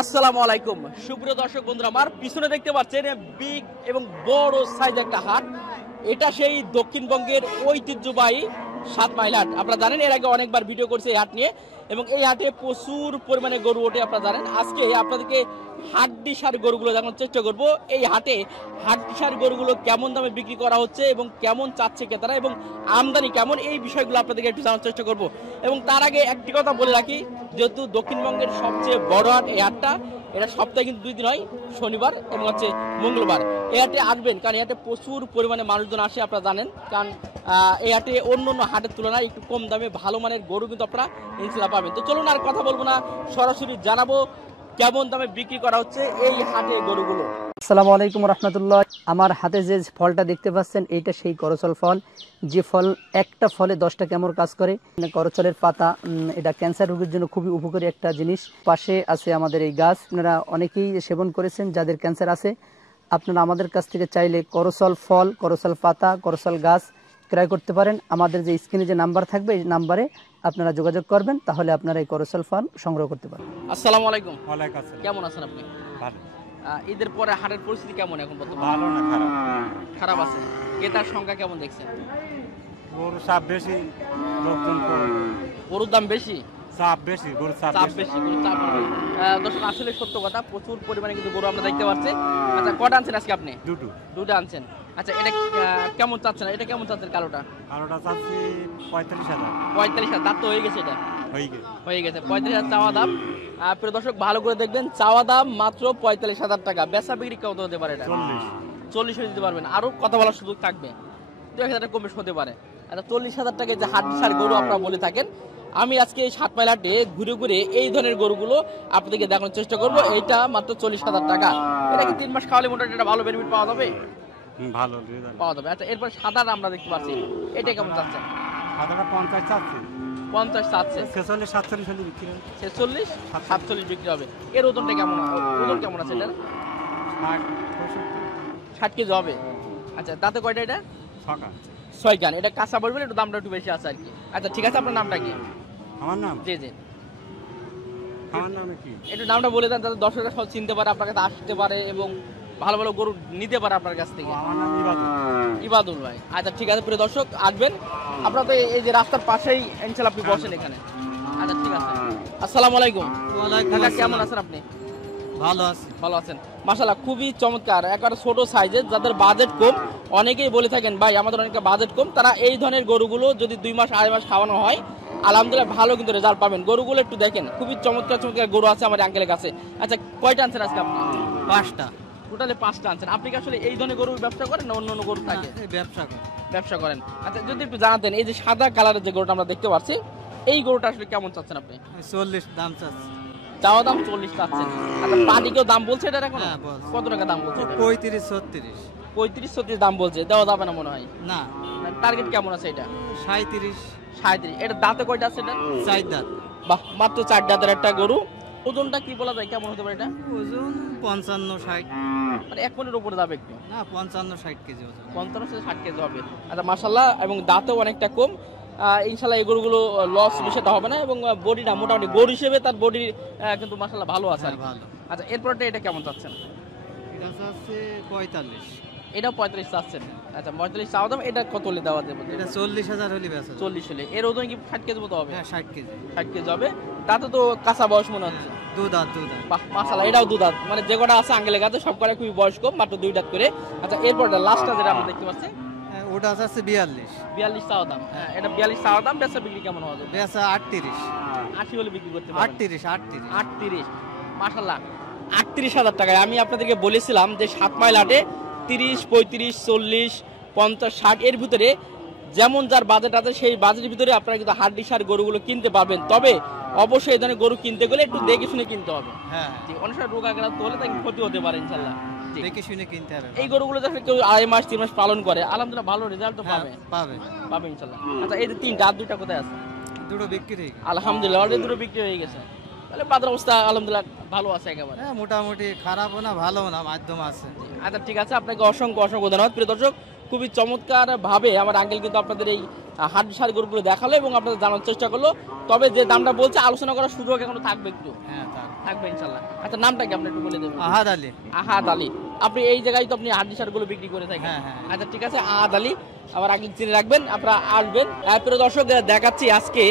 আসসালামু আলাইকুম সুপ্রিয় দর্শক বন্ধুরা, আমার পিছনে দেখতে পাচ্ছেন বিগ এবং বড় সাইজ একটা হাট। এটা সেই দক্ষিণবঙ্গের ঐতিহ্যবাহী 7 মাইল হাট। আপনারা জানেন এর আগে অনেকবার ভিডিও করছে এই হাট নিয়ে, এবং এই হাটে প্রচুর পরিমাণে গরু ওঠে। আপনারা জানেন আজকে আপনাদেরকে হাড্ডিসার গরুগুলো দেখানোর চেষ্টা করব। এই হাটে হাড্ডিসার গরুগুলো কেমন দামে বিক্রি করা হচ্ছে এবং কেমন চাচ্ছে ক্রেতারা এবং আমদানি কেমন, এই বিষয়গুলো আপনাদেরকে একটু জানার চেষ্টা করব। এবং তার আগে একটি কথা বলে রাখি, যেহেতু দক্ষিণবঙ্গের সবচেয়ে বড় হাট এই হাটটা, এটা সপ্তাহে কিন্তু 2 দিন হয়, শনিবার এবং হচ্ছে মঙ্গলবার। এই হাটে আসবেন কারণ এই হাটে প্রচুর পরিমাণে মানুষজন আসে, আপনারা জানেন। কারণ এই হাটে অন্য অন্য হাটের তুলনায় একটু কম দামে ভালো মানের গরু কিন্তু আপনারা ইনশাল্লাহ পাবেন। তো চলুন আর কথা বলবো না, সরাসরি জানাবো কেমন দামে বিক্রি করা হচ্ছে এই হাটে গরুগুলো। আসসালামু আলাইকুম রহমতুল্লাহ। আমার হাতে যে ফলটা দেখতে পাচ্ছেন এইটা সেই করচল ফল, যে ফল একটা ফলে 10টা কেমন কাজ করে। করচলের পাতা, এটা ক্যান্সার রোগের জন্য খুবই উপকারী একটা জিনিস। পাশে আছে আমাদের এই গাছ, আপনারা অনেকেই সেবন করেছেন যাদের ক্যান্সার আছে। আপনারা আমাদের কাছ থেকে চাইলে করচল ফল, করচল পাতা, করচল গাছ ক্রয় করতে পারেন। আমাদের যে স্ক্রিনে যে নাম্বার থাকবে এই নাম্বারে আপনারা যোগাযোগ করবেন, তাহলে আপনারা এই করচল ফল সংগ্রহ করতে পারেন। আসসালামু আলাইকুম। ওয়ালাইকুম আসসালাম। কেমন আছেন আপনি? ভালো। ঈদের পরে হাটের পরিস্থিতি কেমন এখন বর্তমানে? ভালো না খারাপ? খারাপ আছে। ক্রেতার সংখ্যা কেমন দেখছেন? গরুর চাপ বেশি, লোকজন কম। গরুর দাম বেশি, চাপ বেশি, গরুর চাপ চাপ বেশি। বেশি, গরুর চাপ বেশি। দর্শক আসলে সত্য কথা, প্রচুর পরিমাণে কিন্তু গরু আমরা দেখতে পাচ্ছি। আচ্ছা, কটা আনছেন আজকে আপনি? দুটো আনছেন। আচ্ছা, এটা কেমন চাচ্ছেন? এটা কেমন চাচ্ছেন কালোটা? কালোটা চাচ্ছি 45,000। 45,000 দাম তো হয়ে গেছে, এটা হয়ে গেছে গেছে। 45,000 চাওয়া দাম। প্রিয় দর্শক ভালো করে দেখবেন, চাওয়া দাম মাত্র 45,000 টাকা। বেচা বিক্রি কত হতে পারে? এটা 40 দিতে পারবেন, আরো কথা বলার সুযোগ থাকবে, 2,000 টাকা কমে হতে পারে। আচ্ছা, 40,000 টাকায় যে হাড্ডিসার গরু আপনারা বলে থাকেন, আমি আজকে এই 7 মাইল হাটে ঘুরে ঘুরে এই ধরনের গরুগুলো আপনাদেরকে দেখানোর চেষ্টা করবো। এইটা মাত্র 40,000 টাকা। এটা কি 3 মাস খাওয়ালে মোটামুটি একটা ভালো বেনিফিট পাওয়া যাবে? ভালো পাওয়া যাবে। আচ্ছা, এরপর সাদা আমরা দেখতে পাচ্ছি, এটা কেমন চাচ্ছেন? সাদাটা 50 চাচ্ছি। 50 চাচ্ছে। 46, 47 হলে বিক্রি হবে। 46, 47 বিক্রি হবে। এর ওজনটা কেমন? ওজন কেমন আছে এটার? 60 কেজি হবে। আচ্ছা, দাঁতে কয়টা এটা? 6 কান। এটা কাঁচা বলবেন, একটু দামটা একটু বেশি আছে আর কি। আচ্ছা ঠিক আছে, আপনার নামটা কি? আমার নাম? জি জি। আমার নাম কি? একটু নামটা বলে দেন, যাতে দর্শকরা সব চিনতে পারে, আপনার কাছে আসতে পারে এবং ভালো ভালো গরু নিতে পারে আপনার কাছ থেকে। আমার নাম ইবাদুল ভাই। আচ্ছা ঠিক আছে, প্রিয় দর্শক আসবেন, আপনারা তো এই যে রাস্তার পাশেই ইনশাআল্লাহ আপনি বসেন এখানে। আচ্ছা ঠিক আছে। আসসালামু আলাইকুম। কাকা কেমন আছেন আপনি? ভালো আছে। ভালো আছেন মাশাআল্লাহ, খুবই চমৎকার। একেবারে ছোট সাইজের, যাদের বাজেট কম, অনেকেই বলে থাকেন ভাই আমাদের অনেকটা বাজেট কম, তারা এই ধরনের গরুগুলো যদি 2 মাস 2.5 মাস খাওয়ানো হয় আলহামদুলিল্লাহ ভালো কিন্তু রেজাল্ট পাবেন। গরুগুলো একটু দেখেন, খুবই চমৎকার চমৎকার গরু আছে আমার আঙ্কেলের কাছে। আচ্ছা, কয়টা আনছেন আজকে আপনি? 5টা। টোটালি 5টা আনছেন। আপনি কি আসলে এই ধরনের গরুর ব্যবসা করেন না অন্য অন্য গরু থাকে? ব্যবসা করেন। আচ্ছা, যদি একটু জানাতেন, এই যে সাদা কালারের যে গরুটা আমরা দেখতে পাচ্ছি, এই গরুটা আসলে কেমন চাচ্ছেন আপনি? 40 দাম চাচ্ছি। চাওয়া দাম 40 চাচ্ছেন। আচ্ছা, পাটি কেউ দাম বলছে এটা এখন? কত টাকা দাম বলছে? 35-36 দাম বলছে। দেওয়া যাবে না মনে হয়? না। টার্গেট কেমন আছে এটা? 37। এটা দাঁতে কয়টা আছে এটা? 4 দাঁত। বাহ, মাত্র 4 দাঁতের একটা গরু। ওজনটা কি বলা যায়, কেমন হতে পারে এটা? ওজন 55-60, মানে 1 মনের উপরে যাবে একটু? না 55-60 কেজি ওজন। 55-60 কেজি হবে। আচ্ছা মাশাআল্লাহ, এবং দাঁতেও অনেকটা কম। ইনশাআল্লাহ এই গরুগুলো লস বিষয়টা হবে না, এবং বডিটা মোটামুটি গরু হিসেবে তার বডি কিন্তু মাশাআল্লাহ ভালো আছে। ভালো। আচ্ছা, এরপরটা এটা কেমন চাচ্ছেন? এটা আছে 45। এটাও 35 চাচ্ছেন। আচ্ছা, 45 চাওয়া দাম। এটা কত হলে দেওয়া যাবে? এটা 40,000 হলে বেচা যাবে। 40 হলে। এর ওজন কি 60 কেজি মতো হবে? হ্যাঁ 60 কেজি। 60 কেজি হবে। দাঁতে তো কাঁচা বয়স মনে হচ্ছে। 2 দাঁত। বাহ মাশাআল্লাহ, এটাও 2 দাঁত। মানে যে কটা আছে আঙ্কেলের কাছে সব কটা খুবই বয়স কম, মাত্র 2 দাঁত করে। আচ্ছা, এরপরটা লাস্টটা যেটা আমরা দেখতে পাচ্ছি, ওটা আছে 42। 42 চাওয়া দাম। হ্যাঁ, এটা 42 চাওয়া দাম। বেচা বিক্রি কেমন হবে? বেচা 38। 80 হলে বিক্রি করতে পারবেন। 38 মাশাআল্লাহ, 38,000 টাকায়। আমি আপনাদেরকে বলেছিলাম যে 7 মাইল হাটে 30, 35, 40, 50, 60 এর ভিতরে যেমন যার বাজেট আছে সেই বাজেটের ভিতরে আপনারা কিন্তু হাড্ডিসার গরুগুলো কিনতে পারবেন। তবে অবশ্যই এই ধরনের গরু কিনতে গেলে একটু দেখে শুনে কিনতে হবে। হ্যাঁ, অনেক সময় রোগ আঘাত হলে তাকে ক্ষতি হতে পারে ইনশাআল্লাহ। দেখে শুনে কিনতে হবে। এই গরুগুলো যখন কেউ 2.5 মাস 3 মাস পালন করে আলহামদুলিল্লাহ ভালো রেজাল্ট পাবে ইনশাআল্লাহ। আচ্ছা, এই যে 3 দাঁত, 2টা কোথায় আছে? দুটো বিক্রি হয়ে গেছে আলহামদুলিল্লাহ, অলরেডি 2টো বিক্রি হয়ে গেছে। তাহলে বাজার অবস্থা আলহামদুলিল্লাহ ভালো আছে একেবারে? হ্যাঁ, মোটামুটি খারাপও না ভালোও না, মাধ্যম আছে। আচ্ছা ঠিক আছে, আপনাকে অসংখ্য ধন্যবাদ। প্রিয় দর্শক, খুবই চমৎকার ভাবে আমার আঙ্কেল কিন্তু আপনাদের এই হাড্ডিসার গরুগুলো দেখালো এবং আপনাদের জানার চেষ্টা করলো। তবে যে দামটা বলছে আলোচনা করার সুযোগ এখনো থাকবে একটু। হ্যাঁ, থাকবে ইনশাআল্লাহ। আচ্ছা নামটা কি আপনি একটু বলে দেবেন? আহাদ আলী। আহাদ আলী, আপনি এই জায়গায় তো আপনি হাড্ডি সারগুলো বিক্রি করে থাকেন? হ্যাঁ, হ্যাঁ। আচ্ছা ঠিক আছে, আহাদ আলী আবার আগে চিনে রাখবেন, আপনারা আসবেন। প্রিয় দর্শক দেখাচ্ছি আজকে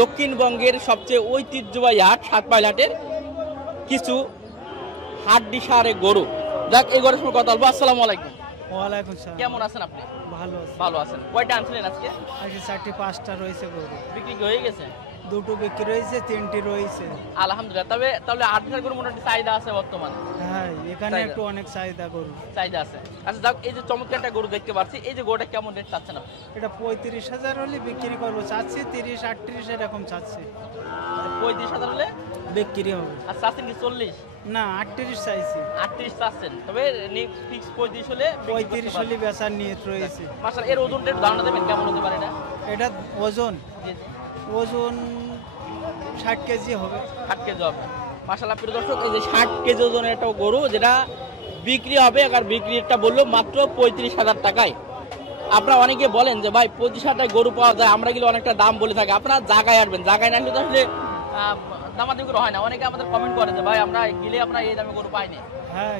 দক্ষিণবঙ্গের সবচেয়ে ঐতিহ্যবাহী হাট 7 মাইল হাটের কিছু হাড্ডি সারে গরু। যাক এই গরুর সঙ্গে কথা বলবো। আসসালামু আলাইকুম। ওয়ালাইকুম সালাম। কেমন আছেন আপনি? ভালো আছে। ভালো আছেন। কয়টা আনছিলেন আজকে? আজকে 4টি-5টা রয়েছে গরু। বিক্রি কি হয়ে গেছে? 2টো বিক্রি হয়েছে, 3টি রয়েছে। আলহামদুলিল্লাহ। তাহলে হাড্ডি সার গরু মোটামুটি চাহিদা আছে বর্তমান? হ্যাঁ, এখানে চাহিদা। একটু অনেক চাহিদা গরু। চাহিদা আছে। আচ্ছা যাক, এই যে চমৎকার একটা গরু দেখতে পাচ্ছি, এই যে গরুটা কেমন রেট চাচ্ছেন আপনি? এটা 35,000 হলে বিক্রি করবো, চাচ্ছি 30-38 এরকম চাচ্ছি, 35,000 হলে বিক্রি হবে। আর চাচ্ছেন কি 40? না, 38 চাইছি। 38 চাচ্ছেন, তবে ফিক্স 35 হলে 35 হলে বেচার নিয়ত রয়েছে। মাশাআল্লাহ। এর ওজনটা একটু ধারণা দেবেন কেমন হতে পারে এটা? এটা ওজন জি, জি। ওজন 60 কেজি হবে। 60 কেজি হবে। মাশাআল্লাহ প্রিয় দর্শক, এই যে 60 কেজি ওজনের একটা গরু যেটা বিক্রি হবে, আর বিক্রিটা বললো মাত্র 35,000 টাকায়। আপনারা অনেকে বলেন যে ভাই 25,000 টাকায় গরু পাওয়া যায়, আমরা গেলে অনেকটা দাম বলে থাকি। আপনারা জায়গায় আসবেন, জায়গায় না আসলে তো আসলে দামাদামি করে হয় না। অনেকে আমাদের কমেন্ট করে যে ভাই আমরা গেলে আমরা এই দামে গরু পাইনি। হ্যাঁ,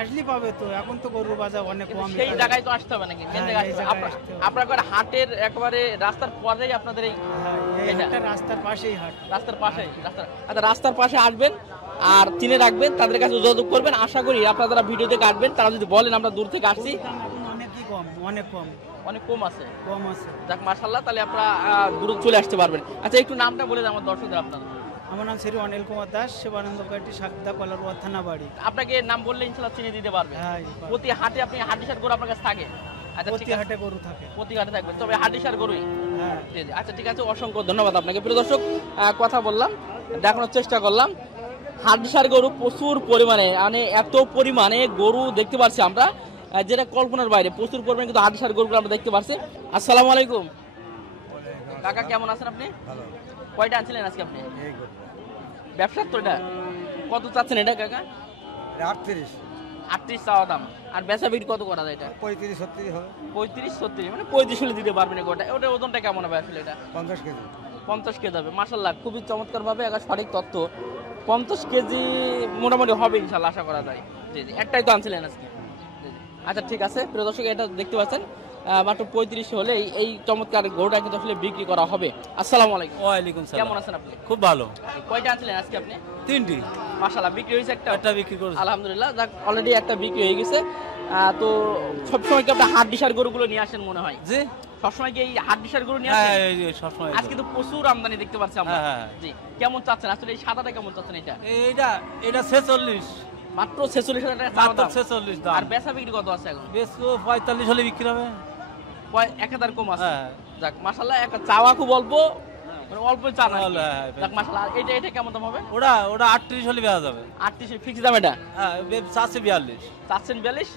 আসলে পাবে তো, এখন তো গরুর বাজার অনেক কিন্তু কম। সেই জায়গায় তো আসতে হবে নাকি? মেন হ্যাঁ, জায়গায় এই আসতে হবে। জায়গায় আসতে হবে। আপনার করে হাটের একেবারে রাস্তার পরেই আপনাদের এই হ্যাঁ, এই এটা। হাটটা রাস্তার পাশেই হাট। রাস্তার পাশেই আচ্ছা রাস্তার পাশে আসবেন আর চিনে রাখবেন, তাদের কাছে যোগাযোগ করবেন। আশা করি আপনারা যারা ভিডিও দেখে আসবেন তারা যদি বলেন আমরা দূর থেকে আসছি, দাম এখন অনেকই কম, অনেক কম অনেক কম আছে। কম আছে। যাক মাশাআল্লাহ, তাহলে আপনারা দূর চলে আসতে পারবেন। আচ্ছা একটু নামটা বলে দেন আমার দর্শকদের আপনার। আমার নাম শ্রী অনিল কুমার দাস, শিবানন্দ পার্টি, সাকদা, কলারুয়া থানা বাড়ি। আপনাকে নাম বললে ইনশাআল্লাহ চিনে দিতে পারবেন। হ্যাঁ, প্রতি হাটে আপনি হাড্ডি সার গরু আপনার কাছে থাকে? আচ্ছা প্রতি ঠিক আছে, হাটে গরু থাকে। প্রতি হাটে থাকবে, তবে হাড্ডি সার গরুই। হ্যাঁ, জি জি। আচ্ছা ঠিক আছে, অসংখ্য ধন্যবাদ আপনাকে। প্রিয় দর্শক কথা বললাম, দেখানোর চেষ্টা করলাম হাড্ডি সার গরু প্রচুর পরিমাণে, মানে এত পরিমাণে গরু দেখতে পাচ্ছি আমরা যেটা কল্পনার বাইরে। প্রচুর পরিমাণে কিন্তু হাড্ডি সার গরুগুলো আমরা দেখতে পাচ্ছি। আসসালামু আলাইকুম কাকা, কেমন আছেন আপনি? কয়টা আনছিলেন আজকে আপনি? ব্যবসার তো এটা কত চাচ্ছেন এটা কাকা? 38 চাওয়া দাম। আর বেচা বিক্রি কত করা যায় এটা? 35-36 হবে। 35-36, মানে 35 হলে দিতে পারবেন গোটা। ওটার ওজনটা কেমন হবে আসলে এটা? 50 কেজি। 50 কেজি হবে। মাশাআল্লাহ, খুবই চমৎকার ভাবে একটা সঠিক তথ্য। 50 কেজি মোটামুটি হবে ইনশাআল্লাহ, আশা করা যায়। জি জি, একটাই তো আনছিলেন আজকে। জি জি। আচ্ছা ঠিক আছে প্রিয় দর্শক, এটা দেখতে পাচ্ছেন মাত্র 35 হলে এই চমৎকার গরুটা কিন্তু আসলে বিক্রি করা হবে। আসসালামু আলাইকুম। ওয়ালাইকুম সালাম। কেমন আছেন আপনি? খুব ভালো। কয়টা আনছিলেন আজকে আপনি? 3টি। মাশাআল্লাহ, বিক্রি হয়েছে একটা? একটা বিক্রি করছি। আলহামদুলিল্লাহ, যাক অলরেডি একটা বিক্রি হয়ে গেছে। তো সবসময় কি আপনি হাড্ডি সার গরুগুলো নিয়ে আসেন মনে হয়? জি। সবসময় কি এই হাড্ডি সার গরু নিয়ে হ্যাঁ, আসেন? এই যে সবসময়। আজকে তো প্রচুর আমদানি দেখতে পাচ্ছি আমরা। হ্যাঁ, হ্যাঁ। জি, কেমন চাচ্ছেন আসলে এই সাদাটা কেমন চাচ্ছেন এটা? এটা 46। মাত্র 46,000 টাকা চাওয়া মাত্র দাম। 46 দাম। আর বেচা বিক্রি কত আছে এখন? বেশ 45 হলে বিক্রি হবে। 1000 কম আছে। হ্যাঁ। যাক মাশাআল্লাহ, একটা চাওয়া খুব অল্প, মানে অল্প চান আর কি। হ্যাঁ, যাক মাশাআল্লাহ। আর এটা কেমন দাম হবে? ওটা 38 হলে বেচা যাবে। 38 ফিক্স দাম এটা? হ্যাঁ, 42। চাচ্ছেন 42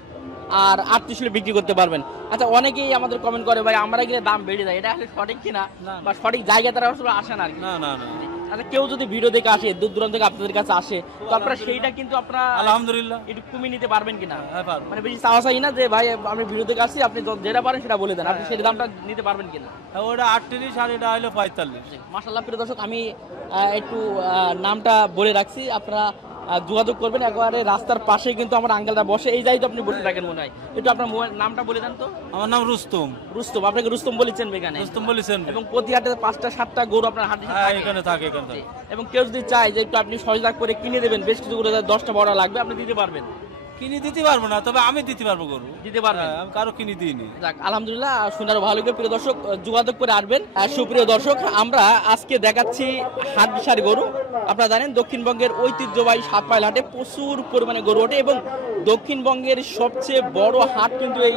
আর 38 হলে বিক্রি করতে পারবেন। আচ্ছা অনেকেই আমাদের কমেন্ট করে ভাই আমরা গেলে দাম বেড়ে যায়, এটা আসলে সঠিক কিনা না। বা সঠিক জায়গা তারা আসলে আসে না আর কি। না না না, আচ্ছা কেউ যদি ভিডিও দেখে আসে, দূর দূরান্ত থেকে আপনাদের কাছে আসে, তো আপনারা সেইটা কিন্তু আপনারা আলহামদুলিল্লাহ। একটু কমিয়ে নিতে পারবেন কিনা? হ্যাঁ, পারবো। মানে বেশি চাওয়া চাই না যে ভাই আমি ভিডিও দেখে আসছি, আপনি যেটা পারেন সেটা বলে দেন, আপনি সেই দামটা নিতে পারবেন কিনা? হ্যাঁ, ওটা 38 আর এটা হলো 45। মাশাআল্লাহ প্রিয় দর্শক, আমি একটু নামটা বলে রাখছি, আপনারা যোগাযোগ করবেন। একেবারে রাস্তার পাশে কিন্তু আমার আঙ্কেলটা বসে, এই যাই তো আপনি বসে থাকেন মনে হয়। একটু আপনার মোবাইল নামটা বলে দেন তো। আমার নাম রুস্তম। রুস্তম, আপনাকে রুস্তম বলেছেন এখানে? রুস্তম বলেছেন। এবং প্রতি হাটে 5টা-7টা গরু আপনার হাটে হ্যাঁ, এখানে থাকে। এবং কেউ যদি চায় যে একটু আপনি সহযোগিতা করে কিনে দেবেন, বেশ কিছু গরু 10টা বড় লাগবে, আপনি দিতে পারবেন? কিনে দিতে পারবো না, তবে আমি দিতে পারবো গরু। দিতে পারবেন? হ্যাঁ, আমি কারো কিনে দিইনি। যাক আলহামদুলিল্লাহ, শোনার ভালো লাগে। প্রিয় দর্শক যোগাযোগ করে আসবেন। সুপ্রিয় দর্শক, আমরা আজকে দেখাচ্ছি হাড্ডি সার গরু। আপনারা জানেন দক্ষিণবঙ্গের ঐতিহ্যবাহী 7 মাইল হাটে প্রচুর পরিমাণে গরু ওঠে এবং দক্ষিণবঙ্গের সবচেয়ে বড় হাট কিন্তু এই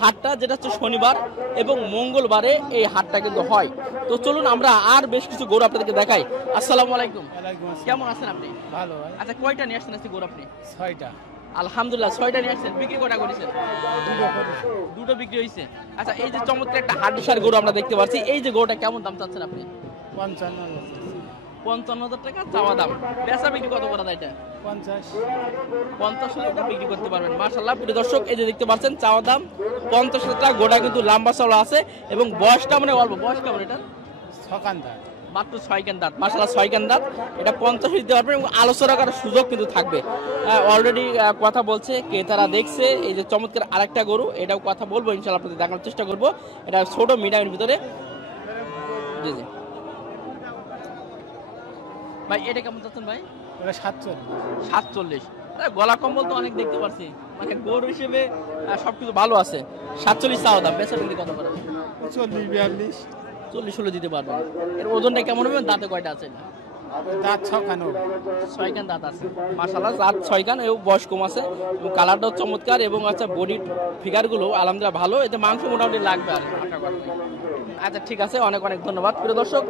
হাটটা, যেটা হচ্ছে শনিবার এবং মঙ্গলবারে এই হাটটা কিন্তু হয়। তো চলুন আমরা আর বেশ কিছু গরু আপনাদেরকে দেখাই। আসসালামু আলাইকুম। কেমন আছেন আপনি? ভালো ভাই। আচ্ছা কয়টা নিয়ে আসছেন আজকে গরু আপনি? 6টা। আলহামদুলিল্লাহ, 6টা নিয়ে আসছেন। বিক্রি কয়টা করেছেন? 2টো বিক্রি হয়েছে। আচ্ছা এই যে চমৎকার একটা হাড্ডি সার গরু আমরা দেখতে পাচ্ছি, এই যে গরুটা কেমন দাম চাচ্ছেন আপনি? 55,000 টাকা চাওয়া দাম। বেচা বিক্রি কত করা যায় এটা? 50 হলে এটা বিক্রি করতে পারবেন। মাশাআল্লাহ প্রিয় দর্শক, এই যে দেখতে পাচ্ছেন চাওয়া দাম 50,000 টাকা। গোটা কিন্তু লম্বা চওড়া আছে এবং বয়সটা মানে অল্প। বয়স কেমন এটা? মাত্র 6 কান দাঁত, মাশাআল্লাহ 6 কান দাঁত। এটা 50 দিতে পারবেন এবং আলোচনা করার সুযোগ কিন্তু থাকবে। অলরেডি কথা বলছে, ক্রেতারা দেখছে এই যে চমৎকার আরেকটা গরু, এটাও কথা বলবো ইনশাআল্লাহ, আপনাদের দেখানোর চেষ্টা করব। এটা ছোট মিডিয়ামের ভিতরে। জি জি ভাই, এটা কেমন চাচ্ছেন ভাই? ওটা 47। 47। গলা কম্বল তো অনেক দেখতে পাচ্ছি, মানে গরু হিসেবে সবকিছু ভালো আছে। 47 চাওয়া দাম, বেচা বিক্রি কত করে? 40 42। 40 ষোলো দিতে পারবেন। এর ওজনটা কেমন হবে? দাঁতে কয়টা আছে? দাঁত 6 কান। 6 কান দাঁত আছে, মাশাআল্লাহ দাঁত 6 কান, এবং বয়স কম আছে, এবং কালারটাও চমৎকার, এবং আচ্ছা বডি ফিগারগুলো আলহামদুলিল্লাহ ভালো, এতে মাংস মোটামুটি লাগবে আর আশা করি। আচ্ছা ঠিক আছে, অনেক অনেক ধন্যবাদ। প্রিয় দর্শক,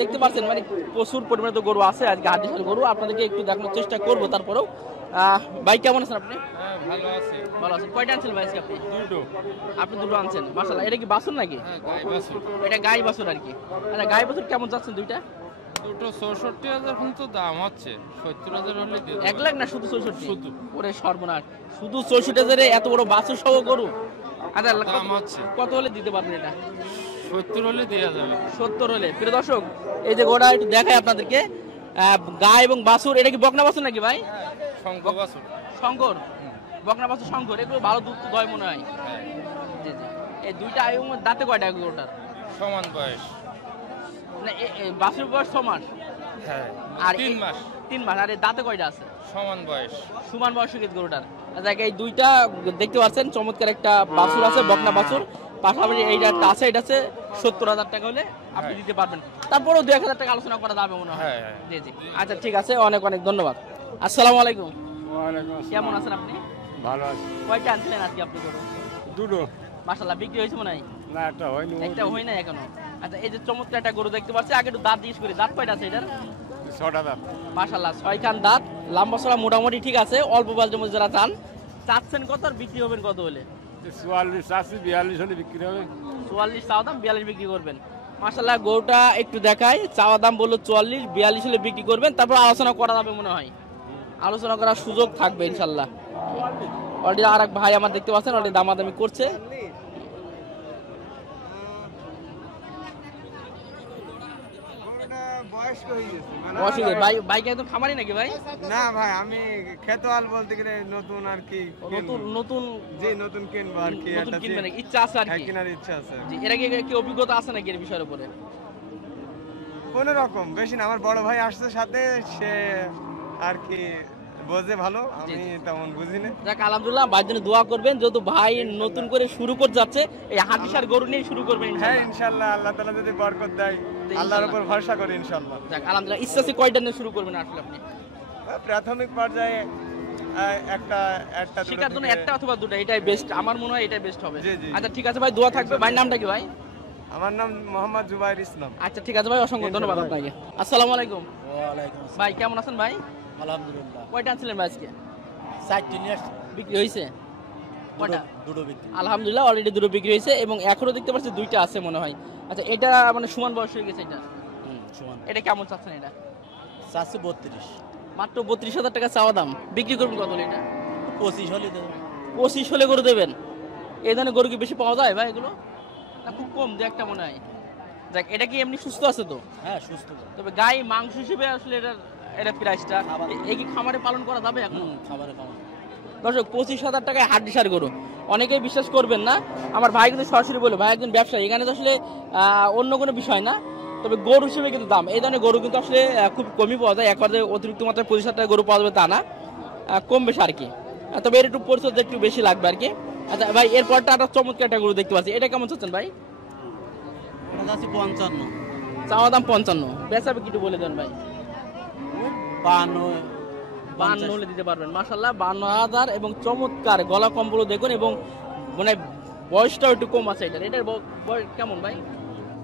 দেখতে পাচ্ছেন মানে প্রচুর পরিমাণে তো গরু আছে আজকে, হাটে গরু আপনাদেরকে একটু দেখানোর চেষ্টা করব। তারপরেও ভাই কেমন আছেন আপনি? হ্যাঁ ভালো আছে। ভালো আছেন। কয়টা আনছেন ভাই আজকে আপনি? দুটো। আপনি দুটো আনছেন, মাশাআল্লাহ। এটা কি বাছুর নাকি? হ্যাঁ গাই বাছুর। এটা গাই বাছুর আর কি। আচ্ছা গাই বাছুর কেমন যাচ্ছেন দুইটা? দুটো 64,000 পর্যন্ত দাম হচ্ছে। 70,000 হলে দিয়ে 1 লাখ না শুধু 64? শুধু। ওরে সর্বনাশ, শুধু 64,000 এত বড় বাছুর সহ গরু? আচ্ছা দাম হচ্ছে। কত হলে দিতে পারবেন এটা? 70 হলে দেয়া যাবে। 70 হলে। প্রিয় দর্শক, এই যে গোটা একটু দেখাই আপনাদেরকে, গাই এবং বাছুর। এটা কি বকনা বাছুর নাকি ভাই? শঙ্কর বাছুর। শঙ্কর, বকনা বাছুর শঙ্কর, এগুলো ভালো দুধ তো দয় মনে হয়। জি জি। এই দুইটা দাঁতে কয়টা গরুটার? সমান বয়স। মানে বাছুর বয়স 6 মাস? হ্যাঁ। আর 3 মাস। 3 মাস। আর এই দাঁতে কয়টা আছে? সমান বয়স। সমান বয়সী গরুটার। আচ্ছা এই দুইটা দেখতে পাচ্ছেন, চমৎকার একটা বাছুর আছে, বকনা বাছুর। পাশাপাশি এইটা একটা আছে, এটা আছে 70,000 টাকা হলে আপনি দিতে পারবেন। তারপরেও 2,000 টাকা আলোচনা করা যাবে মনে হয়। জি জি। আচ্ছা ঠিক আছে, অনেক অনেক ধন্যবাদ। আসসালামু আলাইকুম। ওয়ালাইকুম আসসালাম। কেমন আছেন আপনি? ভালো আছি। কয়টা আনছিলেন আজকে আপনি গরু? দুটো। মাশাআল্লাহ বিক্রি হয়েছে মনে হয়? না একটা হয়নি। একটা হয় না এখনো। আচ্ছা এই যে চমৎকার একটা গরু দেখতে পাচ্ছি, আগে একটু দাঁত জিজ্ঞেস করি, দাঁত কয়টা আছে এটার? 6টা দাম। মাশাআল্লাহ 6 খান দাঁত, লম্বা চড়া মোটামুটি ঠিক আছে। অল্প বয়সের মধ্যে যারা চান, চাচ্ছেন কত আর বিক্রি হবেন কত হলে? 44 আছে, 42 হলে বিক্রি হবে। 44 চাওয়া দাম, 42 বিক্রি করবেন। মাশাআল্লাহ গরুটা একটু দেখাই, চাওয়া দাম বললো 44, 42 হলে বিক্রি করবেন। তারপর আলোচনা করা যাবে মনে হয়, আলোচনা করার সুযোগ থাকবে ইনশাল্লাহ। অলরেডি আর এক ভাই আমার দেখতে পাচ্ছেন, অলরেডি দামাদামি করছে। ভাই কি একদম খামারি নাকি ভাই? না ভাই, আমি খেতোয়াল বলতে গেলে নতুন আর কি, নতুন নতুন যে নতুন কিনবো আর কি, নতুন একটা কিনবেন নাকি? ইচ্ছা আছে আর কি? কেনার ইচ্ছা আছে। জি, এর আগে কি অভিজ্ঞতা আছে নাকি এর বিষয়ের উপরে? কোন রকম, বেশি না। আমার বড় ভাই আসছে সাথে, সে আর কি বোঝে ভালো, আমি তেমন বুঝি না। যাক আলহামদুলিল্লাহ, ভাইয়ের জন্য দোয়া করবেন, যেহেতু ভাই নতুন করে শুরু করতে যাচ্ছে, এই হাটিসার গরু নিয়ে শুরু করবেন হ্যাঁ ইনশাআল্লাহ। ইনশাআল্লাহ, আল্লাহ তাআলা যদি বরকত দেয়, আল্লাহর উপর ভরসা করি ইনশাআল্লাহ। যাক আলহামদুলিল্লাহ। ইচ্ছা আছে কয়টা নিয়ে শুরু করবেন আসলে আপনি? প্রাথমিক পর্যায়ে একটা দুটো শিকার জন্য থেকে- একটা অথবা দুটো, এটাই বেস্ট, আমার মনে হয় এটাই বেস্ট হবে। জি, জি। আচ্ছা ঠিক আছে ভাই, দোয়া থাকবে। ভাই নামটা কি ভাই? আমার নাম মোহাম্মদ জুবাইর ইসলাম। আচ্ছা ঠিক আছে ভাই, অসংখ্য ধন্যবাদ আপনাকে। আসসালামু আলাইকুম। ওয়ালাইকুম আসসালাম। ভাই কেমন আছেন ভাই? আলহামদুলিল্লাহ। কয়টা আনছিলেন ভাই আজকে? 4টি নিয়ে আসছি। বিক্রি হয়েছে কয়টা? দুটো বিক্রি। আলহামদুলিল্লাহ অলরেডি দুটো বিক্রি হয়েছে, এবং এখনো দেখতে পাচ্ছি দুইটা আছে মনে হয়। আচ্ছা এটা মানে সমান বয়স হয়ে গেছে এটা? সমান। এটা কেমন চাচ্ছেন এটা? চাচ্ছি 32। মাত্র 32,000 টাকা চাওয়া দাম, বিক্রি করবেন কত হলে এটা? 25 হলে দেবো। 25 হলে গরু দেবেন? এই ধরনের গরু কি বেশি পাওয়া যায় ভাই এগুলো? না খুব কম, দু একটা মনে হয়। যাক, এটা কি এমনি সুস্থ আছে তো? হ্যাঁ সুস্থ। তবে গাই মাংস হিসেবে আসলে এটা প্রাইসটা, এই কি খামারে পালন করা যাবে এখন? খাবারে খাওয়া। দর্শক 25,000 টাকায় হাড্ডিসার গরু, অনেকেই বিশ্বাস করবেন না। আমার ভাই কিন্তু সরাসরি বলে, ভাই একজন ব্যবসায়ী, এখানে তো আসলে অন্য কোনো বিষয় না, তবে গরু হিসেবে কিন্তু দাম, এই ধরনের গরু কিন্তু আসলে খুব কমই পাওয়া যায়। একবারে অতিরিক্ত মাত্রায় 25,000 টাকা গরু পাওয়া যাবে তা না, কম বেশি আর কি। তবে এর একটু পরিচর্যা একটু বেশি লাগবে আর কি। আচ্ছা ভাই, এরপরটা একটা চমৎকার একটা গরু দেখতে পাচ্ছি, এটা কেমন চাচ্ছেন ভাই? এটা চাচ্ছি 55। চাওয়া দাম 55, বেচাবে কি একটু বলে দেন ভাই? 52 হলে দিতে পারবেন। মাশাআল্লাহ 52,000, এবং চমৎকার গলা কম্বল দেখুন, এবং মানে বয়সটাও একটু কম আছে এটার। এটার বয়স কেমন ভাই?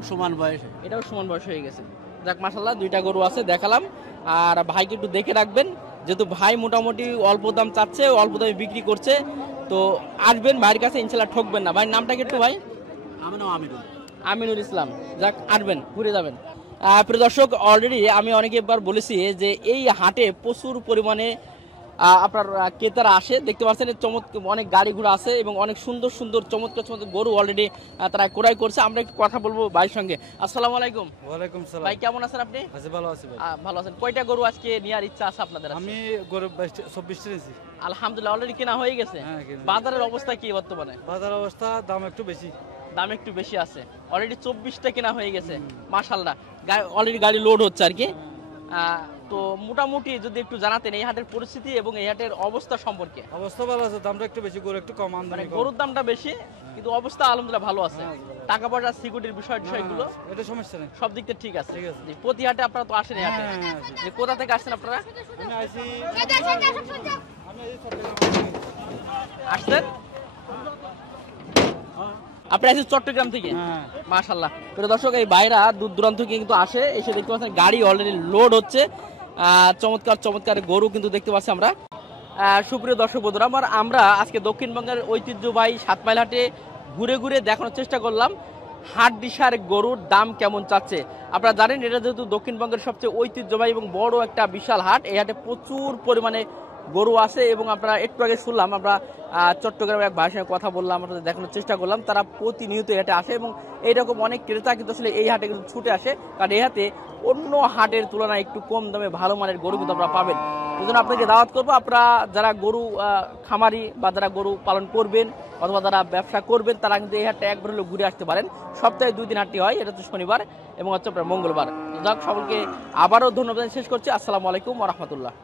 সমান বয়স। এটাও সমান বয়স হয়ে গেছে। যাক মাশাআল্লাহ, দুইটা গরু আছে দেখালাম। আর ভাইকে একটু দেখে রাখবেন, যেহেতু ভাই মোটামুটি অল্প দাম চাচ্ছে, অল্প দামে বিক্রি করছে, তো আসবেন ভাইয়ের কাছে, ইনশাল্লাহ ঠকবেন না। ভাই নামটা কি একটু ভাই? আমার নাম আমিরুল। আমিনুল ইসলাম। যাক আসবেন, ঘুরে যাবেন। প্রিয় দর্শক, অলরেডি আমি অনেকবার বলেছি যে এই হাটে প্রচুর পরিমাণে আপনার ক্রেতারা আসে, দেখতে পাচ্ছেন চমৎকার অনেক গাড়ি ঘোড়া আছে এবং অনেক সুন্দর সুন্দর চমৎকার চমৎকার গরু অলরেডি তারা ক্রয় করছে। আমরা একটু কথা বলবো ভাইয়ের সঙ্গে। আসসালামু আলাইকুম। ওয়ালাইকুম সালাম। ভাই কেমন আছেন আপনি? আছি, ভালো আছি ভাই। ভালো আছেন। কয়টা গরু আজকে নেওয়ার ইচ্ছা আছে আপনাদের? আমি গরু 24টা নিয়েছি। আলহামদুলিল্লাহ অলরেডি কেনা হয়ে গেছে। হ্যাঁ, কেনা। বাজারের অবস্থা কি বর্তমানে? বাজার অবস্থা দাম একটু বেশি। দাম একটু বেশি আছে। অলরেডি 24টা কেনা হয়ে গেছে। মাশাআল্লাহ, অলরেডি গাড়ি লোড হচ্ছে আর কি। তো মোটামুটি যদি একটু জানাতেন এই হাটের পরিস্থিতি এবং এই হাটের অবস্থা সম্পর্কে। অবস্থা ভালো আছে, দামটা একটু বেশি, গরু একটু কম মানে আমদানি কম। গরুর দামটা বেশি কিন্তু অবস্থা আলহামদুলিল্লাহ ভালো আছে। টাকা পয়সা সিকিউরিটির বিষয়গুলো এটা সমস্যা নেই। সব দিক থেকে ঠিক আছে। ঠিক আছে। জি, প্রতি হাটে আপনারা তো আসেন এই হাটে। হ্যাঁ, আছি। যে কোথা থেকে আসছেন আপনারা? আমি আইছি, আমি এই চট্টগ্রাম আসছেন? আপনি আসছেন চট্টগ্রাম থেকে? হ্যাঁ। মাশাআল্লাহ। প্রিয় দর্শক, এই বাইরা দূর দূরান্ত থেকে কিন্তু আসে, এসে দেখতে পাচ্ছেন গাড়ি অলরেডি লোড হচ্ছে। চমৎকার চমৎকার গরু কিন্তু দেখতে পাচ্ছি আমরা। সুপ্রিয় দর্শক বন্ধুরা, আমরা আজকে দক্ষিণবঙ্গের ঐতিহ্যবাহী 7 মাইল হাটে ঘুরে ঘুরে দেখানোর চেষ্টা করলাম হাট দিশার গরুর দাম কেমন চাচ্ছে। আপনারা জানেন এটা যেহেতু দক্ষিণবঙ্গের সবচেয়ে ঐতিহ্যবাহী এবং বড় একটা বিশাল হাট, এই হাটে প্রচুর পরিমাণে গরু আছে এবং আপনারা একটু আগে শুনলাম, আমরা চট্টগ্রামের এক ভাইয়ের সঙ্গে কথা বললাম, আপনাদের দেখানোর চেষ্টা করলাম, তারা প্রতিনিয়ত এই হাটে আসে এবং এইরকম অনেক ক্রেতা কিন্তু আসলে এই হাটে কিন্তু ছুটে আসে, কারণ এই হাটে অন্য হাটের তুলনায় একটু কম দামে ভালো মানের গরু কিন্তু আপনারা পাবেন। এই জন্য আপনাকে দাওয়াত করবো, আপনারা যারা গরু খামারি বা যারা গরু পালন করবেন অথবা যারা ব্যবসা করবেন তারা কিন্তু এই হাটটা একবার হলেও ঘুরে আসতে পারেন। সপ্তাহে 2 দিন হাটটি হয়, এটা হচ্ছে শনিবার এবং হচ্ছে আপনার মঙ্গলবার। যাক, সকলকে আবারও ধন্যবাদ শেষ করছি। আসসালামু আলাইকুম ওয়া রাহমাতুল্লাহ।